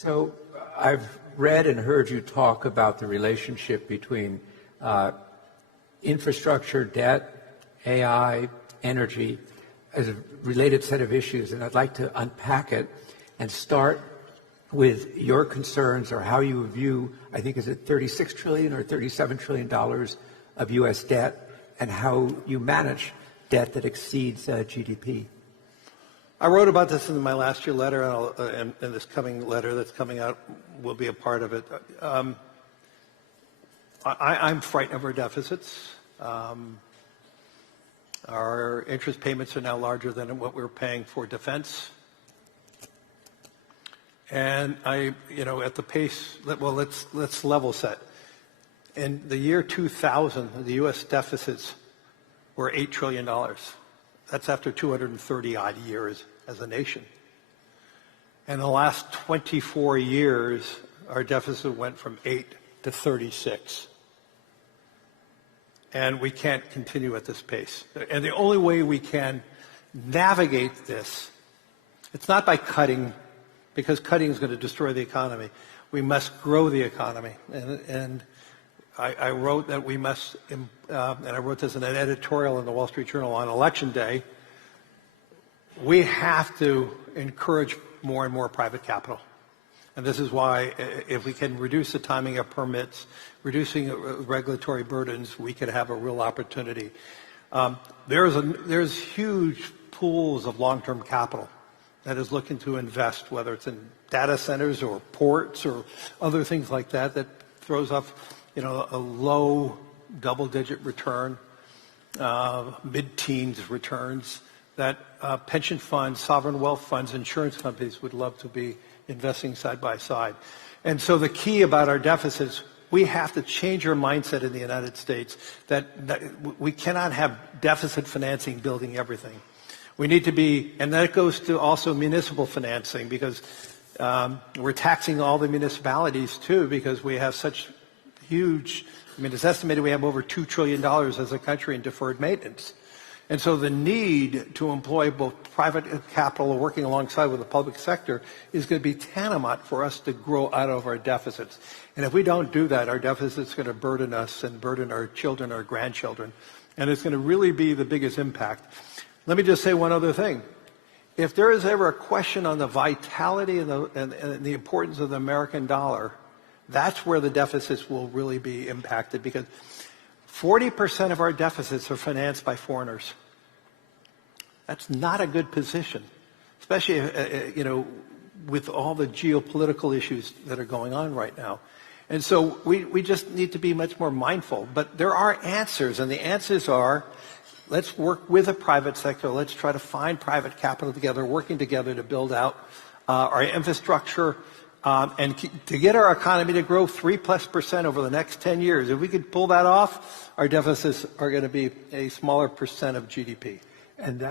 So I've read and heard you talk about the relationship between infrastructure, debt, AI, energy, as a related set of issues, and I'd like to unpack it and start with your concerns or how you view, I think, is it $36 trillion or $37 trillion of U.S. debt, and how you manage debt that exceeds GDP. I wrote about this in my last year letter, and this coming letter that's coming out will be a part of it. I'm frightened of our deficits. Our interest payments are now larger than what we're paying for defense. And at the pace, let's level set. In the year 2000, the U.S. deficits were $8 trillion. That's after 230 odd years as a nation. And the last 24 years, our deficit went from 8 to 36. And we can't continue at this pace. And the only way we can navigate this, it's not by cutting, because cutting is going to destroy the economy. We must grow the economy. And I wrote that we must, and I wrote this in an editorial in the Wall Street Journal on Election Day, we have to encourage more and more private capital. And this is why, if we can reduce the timing of permits, reducing regulatory burdens, we could have a real opportunity. There's huge pools of long-term capital that is looking to invest, whether it's in data centers or ports or other things like that, that throws off, a low double-digit return, mid-teens returns, that pension funds, sovereign wealth funds, insurance companies would love to be investing side by side. And so the key about our deficits, we have to change our mindset in the United States that we cannot have deficit financing building everything. We need to be, and that goes to also municipal financing, because we're taxing all the municipalities too, because we have such huge, it's estimated we have over $2 trillion as a country in deferred maintenance. And so the need to employ both private capital working alongside with the public sector is going to be tantamount for us to grow out of our deficits. And if we don't do that, our deficit's going to burden us and burden our children, our grandchildren. And it's going to really be the biggest impact. Let me just say one other thing. If there is ever a question on the vitality and the importance of the American dollar, that's where the deficits will really be impacted, because 40% of our deficits are financed by foreigners. That's not a good position, especially, with all the geopolitical issues that are going on right now. And so we just need to be much more mindful. But there are answers, and the answers are, let's work with the private sector. Let's try to find private capital together, working together to build out our infrastructure, and to get our economy to grow 3+% over the next 10 years. If we could pull that off, our deficits are going to be a smaller percent of GDP. And